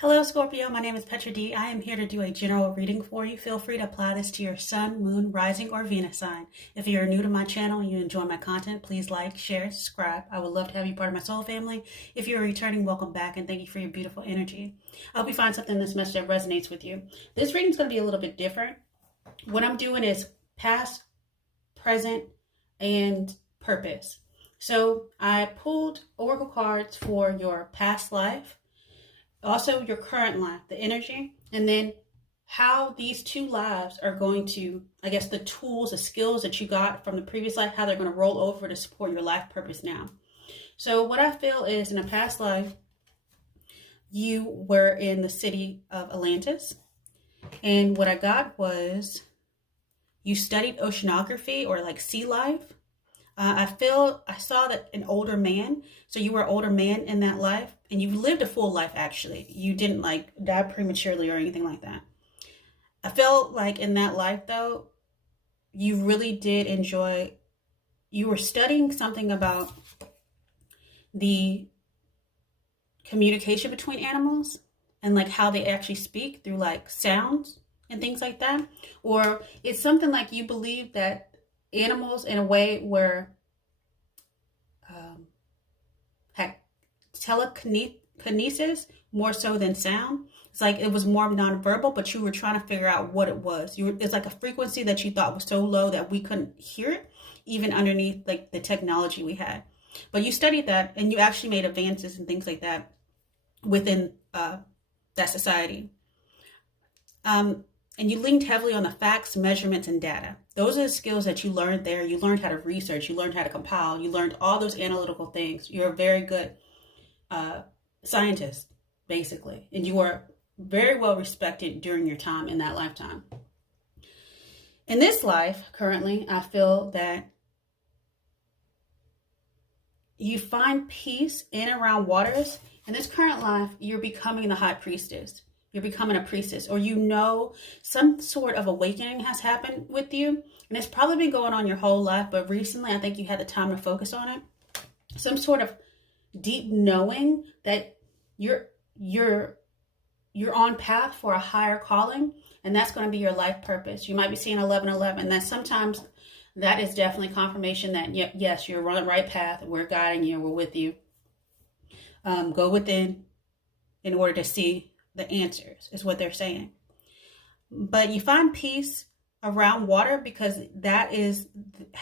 Hello, Scorpio. My name is Petra D. I am here to do a general reading for you. Feel free to apply this to your sun, moon, rising, or Venus sign. If you're new to my channel and you enjoy my content, please like, share, subscribe. I would love to have you part of my soul family. If you're returning, welcome back, and thank you for your beautiful energy. I hope you find something in this message that resonates with you. This reading is going to be a little bit different. What I'm doing is past, present, and purpose. So I pulled oracle cards for your past life, also your current life, the energy, and then how these two lives are going to, I guess, the tools, the skills that you got from the previous life, how they're going to roll over to support your life purpose now. So what I feel is in a past life, you were in the city of Atlantis. And what I got was you studied oceanography or like sea life. I saw that an older man, so you were an older man in that life, and you lived a full life actually. You didn't like die prematurely or anything like that. I felt like in that life though, you really did enjoy, you were studying something about the communication between animals and like how they actually speak through like sounds and things like that. Or it's something like you believe that animals in a way were had telekinesis more so than sound. It's like it was more nonverbal, but you were trying to figure out what it was. It's like a frequency that you thought was so low that we couldn't hear it, even underneath like the technology we had. But you studied that, and you actually made advances and things like that within that society. And you leaned heavily on the facts, measurements, and data. Those are the skills that you learned there. You learned how to research. You learned how to compile. You learned all those analytical things. You're a very good scientist, basically. And you were very well respected during your time in that lifetime. In this life, currently, I feel that you find peace in and around waters. In this current life, you're becoming the high priestess. You're becoming a priestess, or you know some sort of awakening has happened with you, and it's probably been going on your whole life, but recently I think you had the time to focus on it. Some sort of deep knowing that you're on path for a higher calling, and that's going to be your life purpose. You might be seeing 1111, and that sometimes that is definitely confirmation that yes, you're on the right path. We're guiding you. We're with you. Go within in order to see the answers, is what they're saying. But you find peace around water because that is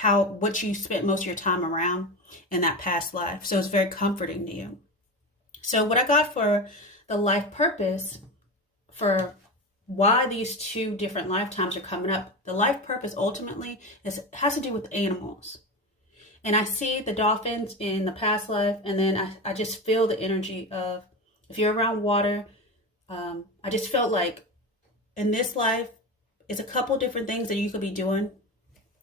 what you spent most of your time around in that past life. So it's very comforting to you. So what I got for the life purpose for why these two different lifetimes are coming up, the life purpose ultimately has to do with animals. And I see the dolphins in the past life, and then I just feel the energy of, if you're around water, I just felt like in this life, it's a couple different things that you could be doing.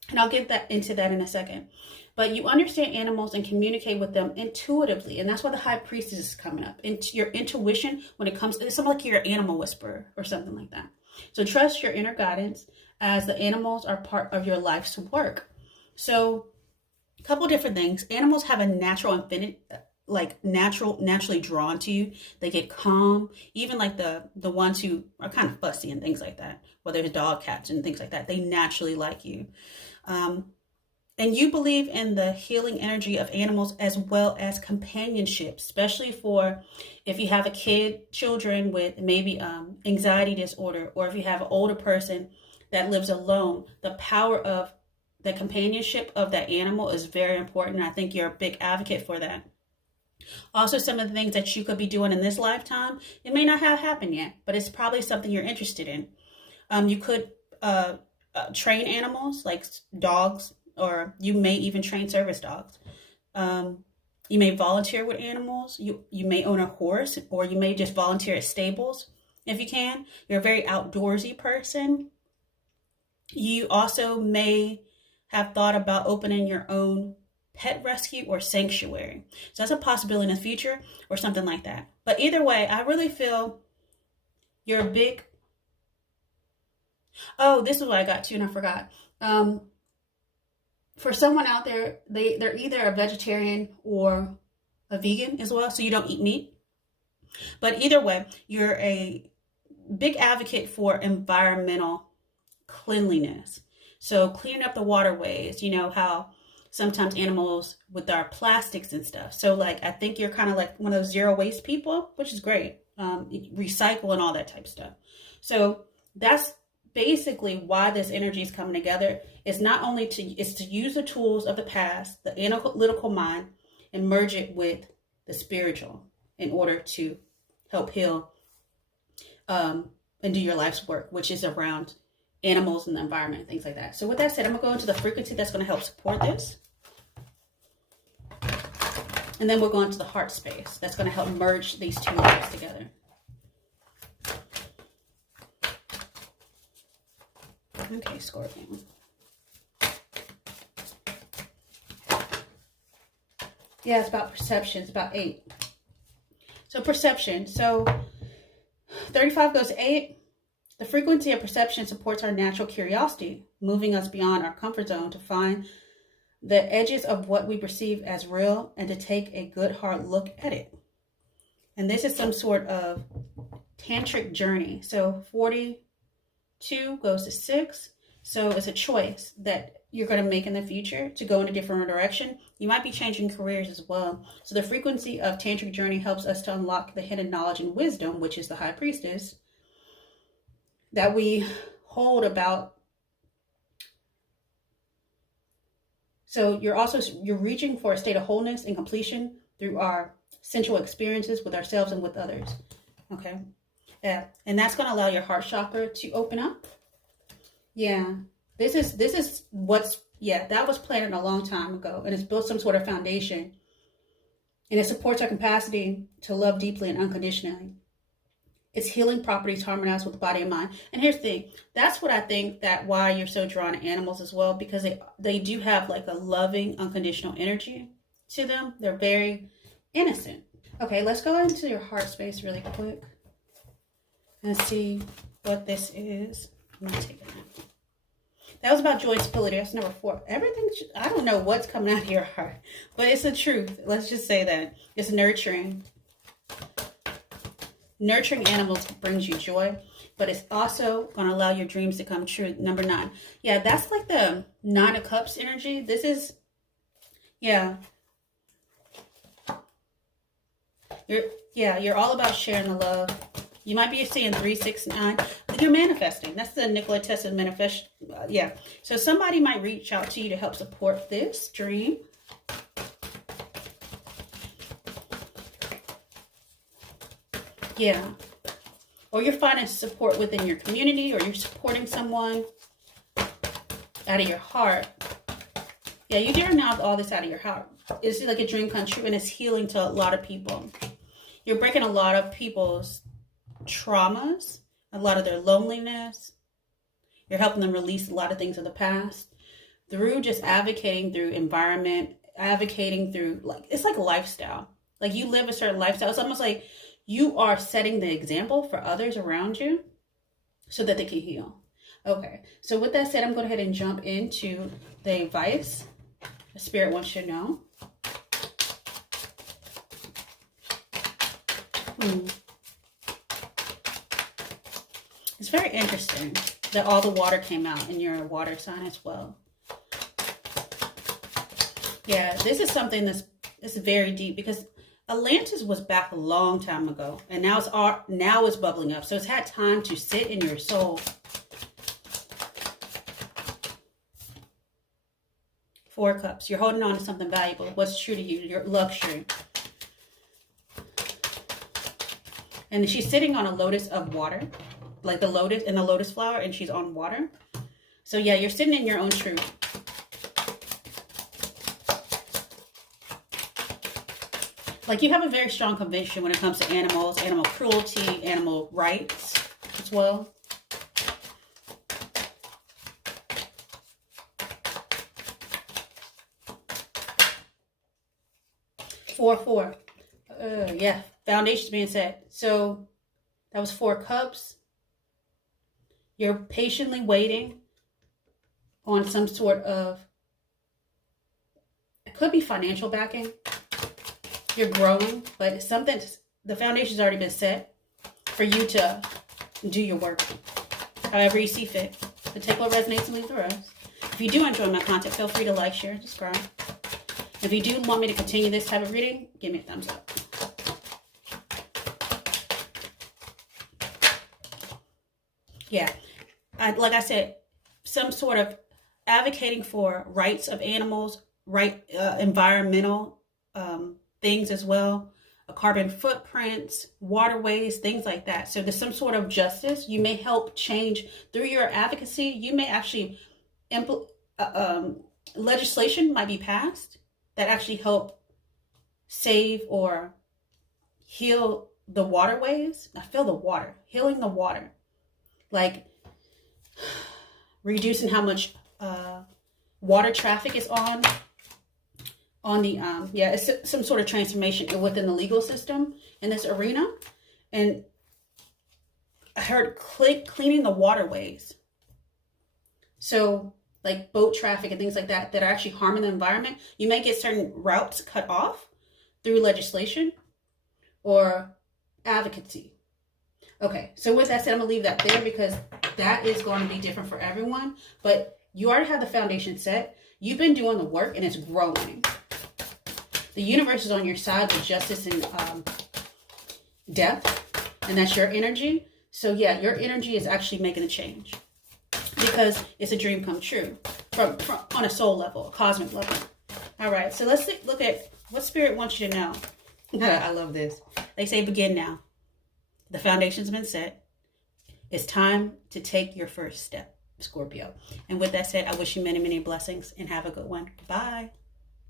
And I'll get into that in a second. But you understand animals and communicate with them intuitively. And that's why the high priestess is coming up. Into your intuition when it comes, it's something like you're an animal whisperer or something like that. So trust your inner guidance as the animals are part of your life's work. So a couple different things. Animals have a natural infinity, like naturally drawn to you. They get calm, even like the ones who are kind of fussy and things like that, whether it's dog, cats, and things like that. They naturally like you, and you believe in the healing energy of animals as well as companionship, especially for if you have children with maybe anxiety disorder, or if you have an older person that lives alone. The power of the companionship of that animal is very important, and I think you're a big advocate for that. Also, some of the things that you could be doing in this lifetime, it may not have happened yet, but it's probably something you're interested in. You could train animals like dogs, or you may even train service dogs. You may volunteer with animals. You may own a horse, or you may just volunteer at stables if you can. You're a very outdoorsy person. You also may have thought about opening your own pet rescue or sanctuary. So that's a possibility in the future or something like that. But either way, I really feel you're a big... Oh, this is what I got too, and I forgot. For someone out there, they're either a vegetarian or a vegan as well, so you don't eat meat. But either way, you're a big advocate for environmental cleanliness. So cleaning up the waterways, you know how sometimes animals with our plastics and stuff. So like, I think you're kind of like one of those zero waste people, which is great. Recycle and all that type of stuff. So that's basically why this energy is coming together. It's not only to use the tools of the past, the analytical mind, and merge it with the spiritual in order to help heal and do your life's work, which is around animals and the environment and things like that. So with that said, I'm gonna go into the frequency that's gonna help support this. And then we're going to the heart space. That's gonna help merge these two energies together. Okay, Scorpio. Yeah, it's about perception. It's about 8. So perception. So 35 goes to 8. The frequency of perception supports our natural curiosity, moving us beyond our comfort zone to find the edges of what we perceive as real and to take a good hard look at it. And this is some sort of tantric journey. So 42 goes to 6. So it's a choice that you're going to make in the future to go in a different direction. You might be changing careers as well. So the frequency of tantric journey helps us to unlock the hidden knowledge and wisdom, which is the high priestess, that we hold about. So you're reaching for a state of wholeness and completion through our sensual experiences with ourselves and with others. Okay. Yeah. And that's going to allow your heart chakra to open up. Yeah. This is what's, yeah, that was planted a long time ago, and it's built some sort of foundation, and it supports our capacity to love deeply and unconditionally. Its healing properties harmonize with the body and mind. And here's the thing, that's what I think that why you're so drawn to animals as well, because they do have like a loving, unconditional energy to them. They're very innocent. Okay, let's go into your heart space really quick and see what this is. I'm gonna take it out. That was about joy and stability. That's number 4. Everything, I don't know what's coming out of your heart, but it's the truth. Let's just say that. It's nurturing. Nurturing animals brings you joy, but it's also going to allow your dreams to come true. Number 9. Yeah, that's like the 9 of Cups energy. This is, yeah. You're all about sharing the love. You might be seeing 3, 6, 9. You're manifesting. That's the Nikola Tesla manifest. Yeah. So somebody might reach out to you to help support this dream. Yeah. Or you're finding support within your community, or you're supporting someone out of your heart. Yeah, you're doing now all this out of your heart. It's like a dream come true, and it's healing to a lot of people. You're breaking a lot of people's traumas, a lot of their loneliness. You're helping them release a lot of things of the past through just advocating through environment, advocating through, like, it's like a lifestyle. Like, you live a certain lifestyle. It's almost like you are setting the example for others around you so that they can heal. Okay, so with that said, I'm going to go ahead and jump into the advice the Spirit wants you to know. It's very interesting that all the water came out in your water sign as well. Yeah, this is something that's very deep, because Atlantis was back a long time ago, and now it's bubbling up. So it's had time to sit in your soul. 4 Cups. You're holding on to something valuable. What's true to you? Your luxury. And she's sitting on a lotus of water, like the lotus and the lotus flower, and she's on water. So yeah, you're sitting in your own truth. Like, you have a very strong conviction when it comes to animals, animal cruelty, animal rights as well. Four. Yeah, foundation's being set. So that was 4 Cups. You're patiently waiting on some sort of, it could be financial backing. You're growing, but it's something the foundation's already been set for you to do your work however you see fit. So take what resonates and leave the rest. If you do enjoy my content, feel free to like, share, and subscribe. If you do want me to continue this type of reading, give me a thumbs up. Yeah, like I said, some sort of advocating for rights of animals, environmental things as well, carbon footprints, waterways, things like that. So there's some sort of justice. You may help change through your advocacy. You may actually legislation might be passed that actually help save or heal the waterways. I feel the water, healing the water, like reducing how much water traffic is on the it's some sort of transformation within the legal system in this arena. And I heard cleaning the waterways, so like boat traffic and things like that that are actually harming the environment. You may get certain routes cut off through legislation or advocacy. Okay, so with that said, I'm gonna leave that there because that is going to be different for everyone. But you already have the foundation set. You've been doing the work and it's growing. The universe is on your side with justice and depth, and that's your energy. So yeah, your energy is actually making a change because it's a dream come true from on a soul level, a cosmic level. All right, so let's look at what Spirit wants you to know. I love this. They say begin now. The foundation's been set. It's time to take your first step, Scorpio. And with that said, I wish you many, many blessings and have a good one. Bye.